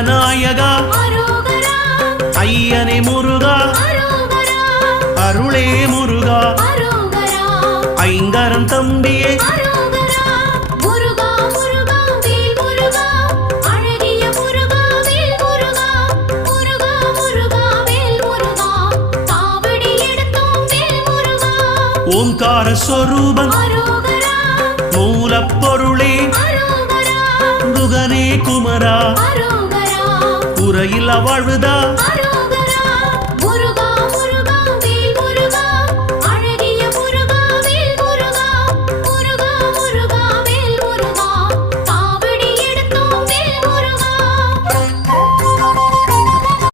விநாயகா ஐயனே முருகா அருளே முருகா ஐங்கரன் தம்பியே ஓம்கார ஸ்வரூபன் மூலப்பொருளே குகனே குமரா குறையில்லா வாழ்வுதா